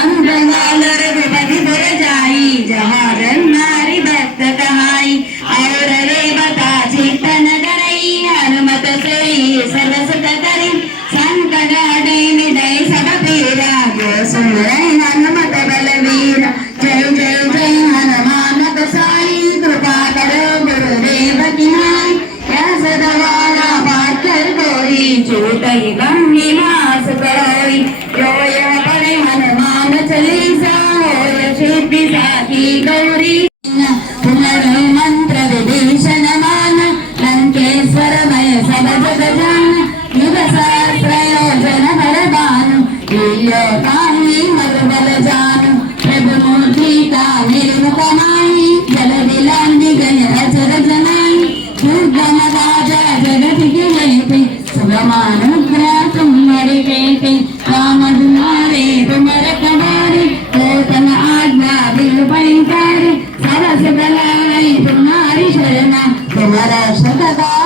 अनुपमाल रघुपति पुर जाई जहाँ नारी भक्त कहाई और रे बता चिंतन करई हनुमत से सर्व सुख करी संकट हटै निधय सब पीरा जो सुमरै हनुमत बलवीर जय जय जय हनुमान गोसाई कृपा करो गुरुदेव की नाई क्या सदवारा पाठ कर कोई छूटई गंगी मास करोई जो यह पढ़े हनुमान चालीसा होय सिद्धि साखी गौरी पुनर्मंत्र विभीषण मान लंकेश्वर मय सब जग जान युग सहस्र योजन बलवान लील्यो ताहि मत बल जान प्रभु मूर्ति का निर्मुख माहि जल दिलांदी गण अचर जनाई दुर्गम राजा जगत के लेते सुगमानुग्रह तुम्हारे बेटे राम दुलारे तुमर कबारे तन आज्ञा बिल परिचारे सरस दलाई तुम्हारी शरणा तुम्हारा सदा